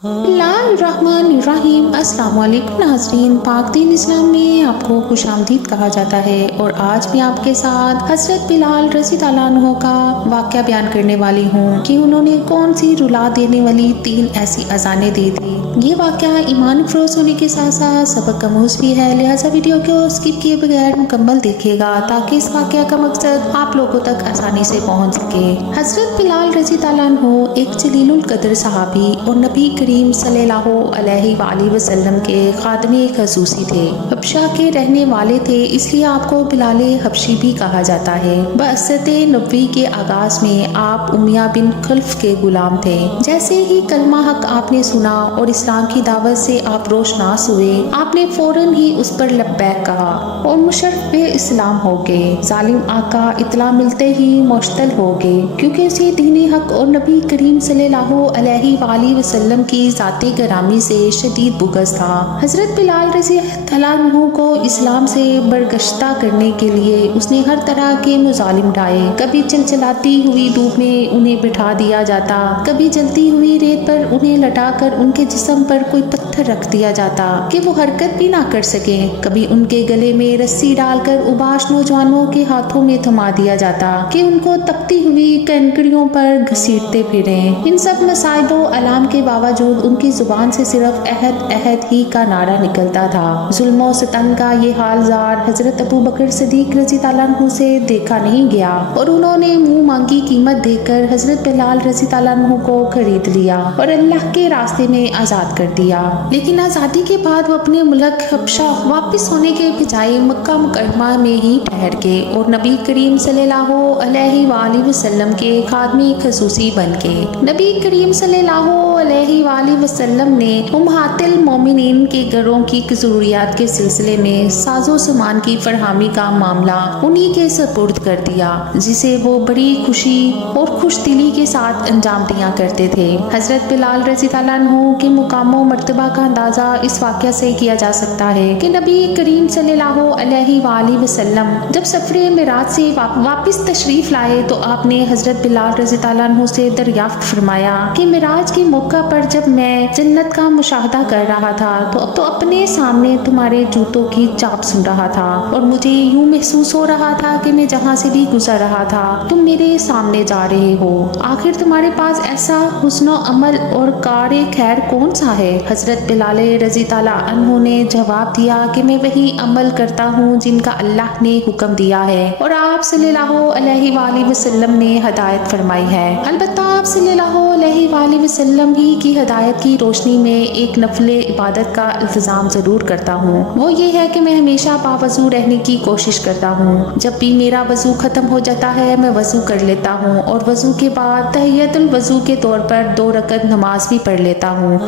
बिस्मिल्लाहिर्रहमानिर्रहीम। अस्सलाम वालेकुम नाज़रीन, पाक दीन इस्लाम में आपको खुश आमदीद कहा जाता है और आज मैं आपके साथ हज़रत बिलाल रज़ी अल्लाह अन्हु का वाक़या बयान करने वाली हूँ कि उन्होंने कौन सी रुला देने वाली 3 ऐसी अज़ानें दी थी। ये वाक़या ईमान अफरोज़ होने के साथ साथ सबक आमूज़ भी है, लिहाजा वीडियो को स्किप किए बगैर मुकम्मल देखिएगा ताकि इस वाक़या का मकसद आप लोगों तक आसानी से पहुँच सके। हज़रत बिलाल रज़ी अल्लाह अन्हु एक जलीलुल कद्र सहाबी और नबी करीम सल्लल्लाहु अलैहि वसल्लम के खादमे खसूसी थे। हबशा के रहने वाले थे, इसलिए आपको बिलाले हबशी भी कहा जाता है। बअसते नबी के आगाज में आप उमिया बिन खल्फ के गुलाम थे। जैसे ही कलमा हक आपने सुना और इस्लाम की दावत से आप रोशनास हुए, आपने फौरन ही उस पर लब्बैक कहा और मुशर्रफ पे इस्लाम हो गए। जालिम आका इतला मिलते ही मुश्तल हो गए, क्योंकि उसे दीन हक और नबी करीम सल्लल्लाहु अलैहि वसल्लम की जाते गरामी से शदीद बुग़्ज़ था। हज़रत बिलाल रज़ी अल्लाह अन्हु को इस्लाम से बरगश्ता करने के लिए उसने हर तरह के मुज़ालिम ढाए। कभी चलचलाती हुई धूप में उन्हें बिठा दिया जाता, कभी जलती हुई रेत पर उन्हें लटाकर उनके जिस्म पर कोई पत्थर रख दिया जाता कि वो हरकत भी ना कर सके। कभी उनके गले में रस्सी डालकर उबाश नौजवानों के हाथों में थमा दिया जाता कि उनको तपती हुई कंकड़ियों पर घसीटते फिरे। इन सब मसाइबों अलाम के बावजूद उनकी जुबान से सिर्फ अहद अहद ही का नारा निकलता था। जुल्म सितम का ये हाल जार हजरत अबू बकर सिद्दीक रज़ी अल्लाह अन्हु से देखा नहीं गया और उन्होंने मुंह मांगी कीमत देकर हजरत बिलाल रज़ी अल्लाह अन्हु को खरीद लिया और अल्लाह के रास्ते में आज़ाद कर दिया। लेकिन आज़ादी के बाद वो अपने मुल्क हबशा वापस होने के बजाय मक्का मुकर्रमा में ही ठहर गए और नबी करीम सल्लल्लाहु अलैहि वसल्लम के खादमे खसूसी बन गए। नबी करीम सल्लल्लाहु अलैहि वसल्लम ने उम्महातिल मोमिनीन के घरों की ज़रूरियात के सिलसिले में साजो सामान की फरहमी का मामला उन्हीं के सपुर्द कर दिया, जिसे वो बड़ी खुशी और खुश दिली के साथ अंजाम दिया करते थे। हजरत बिलाल रज़ी अल्लाह अन्हु के मुकामो मर्तबा का अंदाज़ा इस वाक़या से किया जा सकता है कि नबी करीम सल्लल्लाहु अलैहि वसल्लम जब सफ़रे मिराज से वापस तशरीफ़ लाए तो आपने हजरत बिलाल रज़ी अल्लाह अन्हु से दरियाफ्त फरमाया कि मिराज के मौका पर जब मैं जन्नत का मुशाहदा कर रहा था तो अपने सामने तुम्हारे जूतों की चाप सुन रहा था और मुझे यूं महसूस हो रहा था कि मैं जहाँ से भी गुजर रहा था तुम मेरे सामने जा रहे हो। आखिर तुम्हारे पास ऐसा हुस्न अमल और कार खैर कौन सा है? हजरत बिलाल रज़ी अल्लाह अन्हु ने जवाब दिया कि मैं वही अमल करता हूँ जिनका अल्लाह ने हुक्म दिया है और आप सल्लल्लाहु अलैहि वसल्लम ने हदायत फरमाई है। अलबत्ता आप सल्लल्लाहु अलैहि वसल्लम ही की हदायत की रोशनी में एक नफले इबादत का इल्तिज़ाम ज़रूर करता हूँ। वो ये है कि मैं हमेशा बावज़ू रहने की कोशिश करता हूँ। जब भी मेरा वज़ू ख़त्म हो जाता है मैं वज़ू कर लेता हूँ और वज़ू के बाद तहियतुल वज़ू के तौर पर 2 रकत नमाज भी पढ़ लेता हूँ।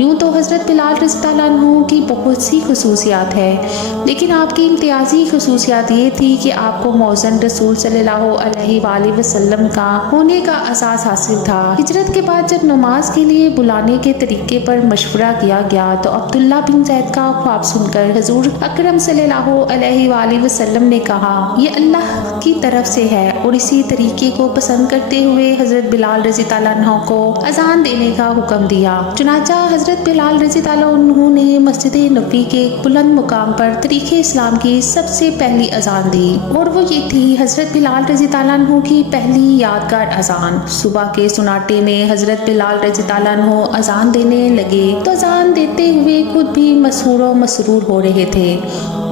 यूँ तो हज़रत बिलाल रज़ी अल्लाह अन्हु की बहुत सी खसूसियात है, लेकिन आपकी इम्तियाजी खसूसियात ये थी कि आपको मौज़न रसूल सल्लल्लाहु अलैहि वसल्लम का होने का एहसास हासिल था। हिजरत के बाद जब नमाज के लिए बुलाने के तरीके पर मशवरा किया गया तो अब्दुल्ला बिन ज़ैद का ख्वाब सुनकर हुज़ूर अकरम सल्लल्लाहु अलैहि वसल्लम ने कहा ये अल्लाह की तरफ से है और इसी तरीके को पसंद करते हुए हज़रत बिलाल रज़ी अल्लाह अन्हु को अजान देने का हुक्म दिया। चुनांचा हज़रत बिलाल रज़ी अल्लाह अन्हु ने मस्जिद नबी के बुलंद मुकाम पर तरीके इस्लाम की सबसे पहली अजान दी और वो ये थी हज़रत बिलाल रज़ी अल्लाह अन्हु की पहली यादगार अजान। सुबह के सुनाटे में हज़रत बिलाल रज़ी अल्लाह अन्हु अजान देने लगे तो अजान देते हुए खुद भी मसरूर व मसरूर हो रहे थे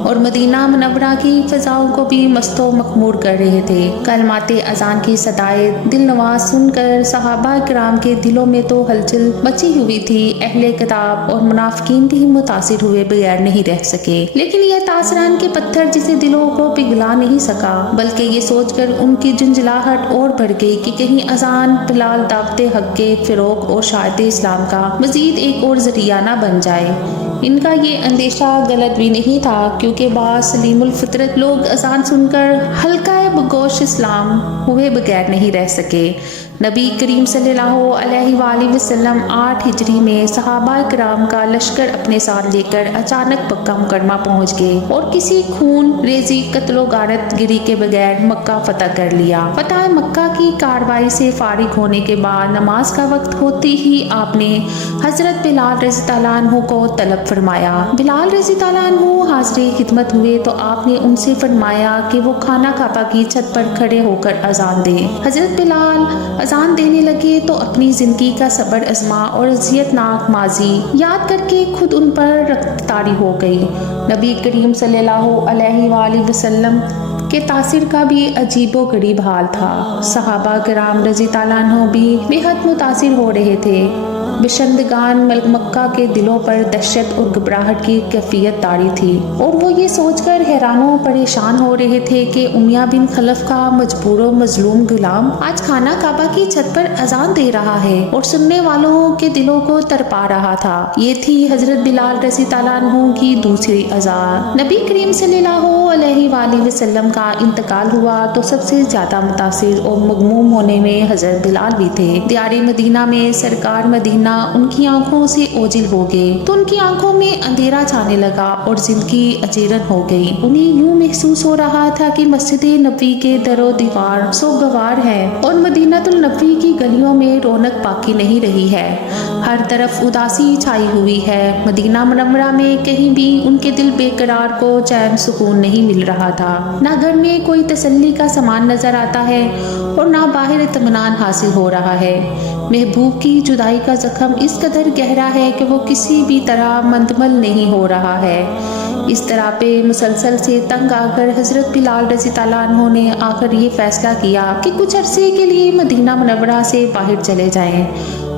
और मदीना मुनव्वरा की फ़ज़ाओं को भी मस्तो मखमूर कर रहे थे। कलमाते अजान की सदाएं दिल नवाज सुनकर सहाबा किराम के दिलों में तो हलचल मची हुई थी। अहले किताब और मुनाफिकीन भी मुतासिर हुए बगैर नहीं रह सके, लेकिन यह तासरान के पत्थर जिसे दिलों को पिघला नहीं सका, बल्कि ये सोचकर उनकी झुंझलाहट और बढ़ गई कि कहीं अजान बिलाल दावते हक के फ़िरोग और शायद इस्लाम का मजीद एक और जरिया न बन जाए। इनका ये अंदेशा गलत भी नहीं था, क्योंकि बाज़ सलीमुल फितरत लोग अजान सुनकर हल्का बगोश इस्लाम हुए बगैर नहीं रह सके। نبی کریم صلی اللہ علیہ وآلہ وسلم 8 ہجری میں صحابہ کرام کا لشکر اپنے ساتھ لے کر اچانک مکہ مکرمہ پہنچ گئے اور کسی خون ریزی قتل و غارت گری کے بغیر مکہ فتح کر لیا۔ فتح مکہ کی کارروائی سے فارغ ہونے کے بعد نماز کا وقت ہوتے ہی آپ نے حضرت بلال رضی اللہ عنہ کو طلب فرمایا۔ بلال رضی اللہ عنہ حاضر خدمت ہوئے تو آپ نے ان سے فرمایا کہ وہ خانہ کعبہ کی چھت پر کھڑے ہو کر اذان دیں۔ حضرت بلال اذان دینے لگے تو اپنی زندگی کا صبر آزما اور اذیت ناک ماضی یاد کر کے خود ان پر رخت طاری ہو گئی۔ نبی کریم صلی اللہ علیہ وآلہ وسلم کے تاثر کا بھی عجیب و غریب حال تھا۔ صحابہ کرام رضی اللہ عنہ بھی بے حد متاثر ہو رہے تھے۔ بشندگان مکہ کے دلوں پر دہشت اور گھبراہٹ کی کیفیت طاری تھی اور وہ یہ سوچ کر حیران و پریشان ہو رہے تھے کہ امیہ بن خلف کا مجبور و مظلوم غلام آج خانہ کعبہ کی چھت پر اذان دے رہا ہے اور سننے والوں کے دلوں کو تڑپا رہا تھا۔ یہ تھی حضرت بلال رضی اللہ عنہ کی دوسری اذان۔ نبی کریم صلی اللہ علیہ وآلہ وسلم کا انتقال ہوا تو سب سے زیادہ متاثر اور مغموم ہونے میں حضرت بلال بھی تھے۔ دیار مدینہ میں سرکار مدینہ ان کی آنکھوں سے اوجھل ہو گئے تو ان کی آنکھوں میں اندھیرا چھانے لگا اور زندگی اجیرن ہو گئی۔ انہیں یوں محسوس ہو رہا تھا کہ مسجد نبوی کے در و دیوار سوگوار ہے اور مدینہ النبوی کی گلیوں میں رونق باقی نہیں رہی ہے۔ ہر طرف اداسی چھائی ہوئی ہے۔ مدینہ منورہ میں کہیں بھی ان کے دل بے قرار کو چین سکون نہیں مل رہا تھا۔ نہ گھر میں کوئی تسلی کا سامان نظر آتا ہے اور نہ باہر اطمینان حاصل ہو رہا ہے۔ محبوب کی جدائی کا زخم اس قدر گہرا ہے کہ وہ کسی بھی طرح منتمل نہیں ہو رہا ہے۔ اس طرح پہ مسلسل سے تنگ آ کر حضرت بلال رضی اللہ عنہ نے آخر یہ فیصلہ کیا کہ کچھ عرصے کے لیے مدینہ منورہ سے باہر چلے جائیں۔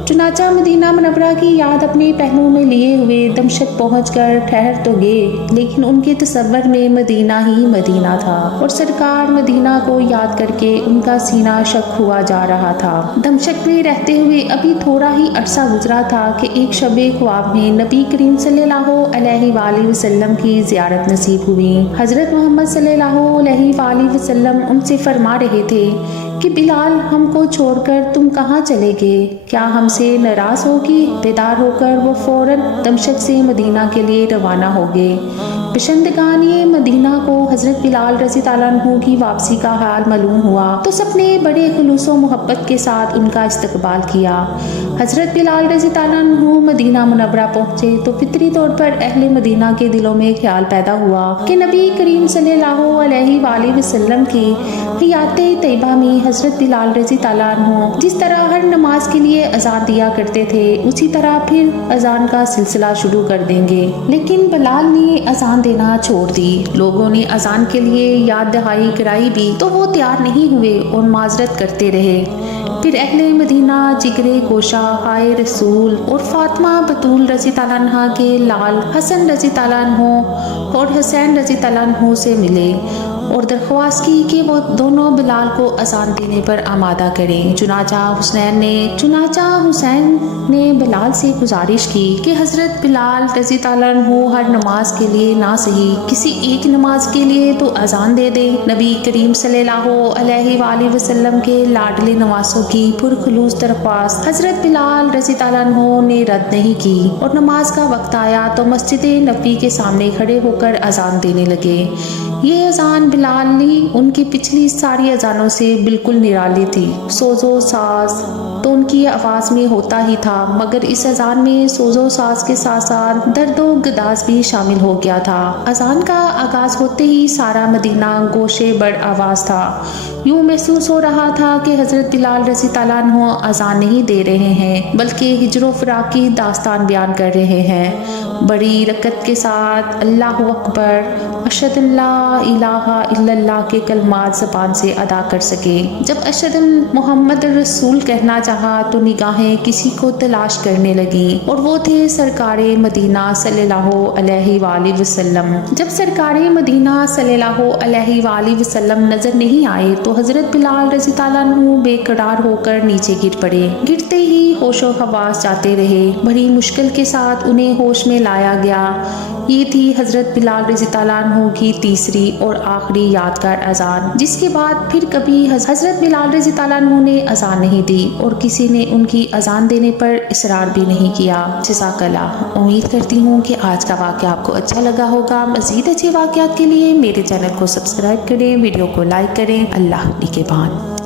چنانچہ مدینہ منورہ کی یاد اپنے پہلو میں لیے ہوئے دمشق پہنچ کر ٹھہر تو گئے، لیکن ان کے تصور میں مدینہ ہی مدینہ تھا اور سرکار مدینہ کو یاد کر کے ان کا سینہ شک ہوا جا رہا تھا۔ دمشق میں رہتے ہوئے ابھی تھوڑا ہی عرصہ گزرا تھا کہ ایک شب خواب میں نبی کریم صلی اللہ علیہ وآلہ وسلم کی زیارت نصیب ہوئی۔ حضرت محمد صلی اللہ علیہ وآلہ وسلم ان سے فرما رہے تھے کہ بلال ہم کو چھوڑ کر تم کہاں چلے گئے؟ کیا ہم سے ناراض ہوگی؟ بیدار ہو کر وہ فوراً دمشق سے مدینہ کے لیے روانہ ہو گئے۔ بشندگان مدینہ کو حضرت بلال رضی اللہ عنہ کی واپسی کا حال معلوم ہوا تو سب نے بڑے خلوص و محبت کے ساتھ ان کا استقبال کیا۔ حضرت بلال رضی اللہ عنہ مدینہ منورہ پہنچے تو فطری طور پر اہل مدینہ کے دلوں میں خیال پیدا ہوا کہ نبی کریم صلی اللہ علیہ وآلہ وسلم کی حیات طیبہ میں حضرت بلال رضی اللہ عنہ جس طرح ہر نماز کے لیے اذان دیا کرتے تھے اسی طرح پھر اذان کا سلسلہ شروع کر دیں گے۔ لیکن بلال نے اذان دینا چھوڑ دی۔ لوگوں نے اذان کے لیے یاد دہائی کرائی بھی تو وہ تیار نہیں ہوئے اور معذرت کرتے رہے۔ پھر اہل مدینہ جگرے گوشہ ہائے رسول اور فاطمہ بطول رضی اللہ عنہ کے لال حسن رضی اللہ عنہ اور حسین رضی اللہ عنہ سے ملے اور درخواست کی کہ وہ دونوں بلال کو اذان دینے پر آمادہ کریں۔ چنانچہ حسین نے بلال سے گزارش کی کہ حضرت بلال رضی اللہ عنہ ہر نماز کے لیے نہ صحیح کسی ایک نماز کے لیے تو اذان دے دے۔ نبی کریم صلی اللہ علیہ وآلہ وسلم کے لاڈلے نواسوں کی پرخلوص درخواست حضرت بلال رضی اللہ عنہ نے رد نہیں کی اور نماز کا وقت آیا تو مسجد نبوی کے سامنے کھڑے ہو کر اذان دینے لگے۔ یہ اذان بلالی ان کی پچھلی ساری اذانوں سے بالکل نرالی تھی۔ سوز و ساز تو ان کی آواز میں ہوتا ہی تھا، مگر اس اذان میں سوز و ساز کے ساتھ ساتھ درد و گداز بھی شامل ہو گیا تھا۔ اذان کا آغاز ہوتے ہی سارا مدینہ گوشے بڑ آواز تھا۔ یوں محسوس ہو رہا تھا کہ حضرت بلال رضی اللہ عنہ اذان نہیں دے رہے ہیں بلکہ ہجر و فراق کی داستان بیان کر رہے ہیں۔ بڑی رکت کے ساتھ اللہ اکبر اشہد ان لا الہ الا اللہ کے کلمات زبان سے ادا کر سکے۔ جب اشہد ان محمد رسول کہنا چاہا تو نگاہیں کسی کو تلاش کرنے لگیں اور وہ تھے سرکار مدینہ صلی اللہ علیہ وآلہ وسلم۔ جب سرکار مدینہ صلی اللہ علیہ وآلہ وسلم نظر نہیں آئے تو حضرت بلال رضی اللہ عنہ بے قرار ہو کر نیچے گر پڑے۔ گرتے ہی ہوش و حواس جاتے رہے۔ بڑی مشکل کے ساتھ انہیں ہوش میں لایا گیا۔ یہ تھی حضرت بلال رضی اللہ عنہ کی تیسری اور آخری یادگار اذان، جس کے بعد پھر کبھی حضرت بلال رضی اللہ عنہ نے اذان نہیں دی اور کسی نے ان کی اذان دینے پر اصرار بھی نہیں کیا۔ جزاک اللہ۔ امید کرتی ہوں کہ آج کا واقعہ آپ کو اچھا لگا ہوگا۔ مزید اچھے واقعات کے لیے میرے چینل کو سبسکرائب کریں، ویڈیو کو لائک کریں۔ اللہ نگہبان۔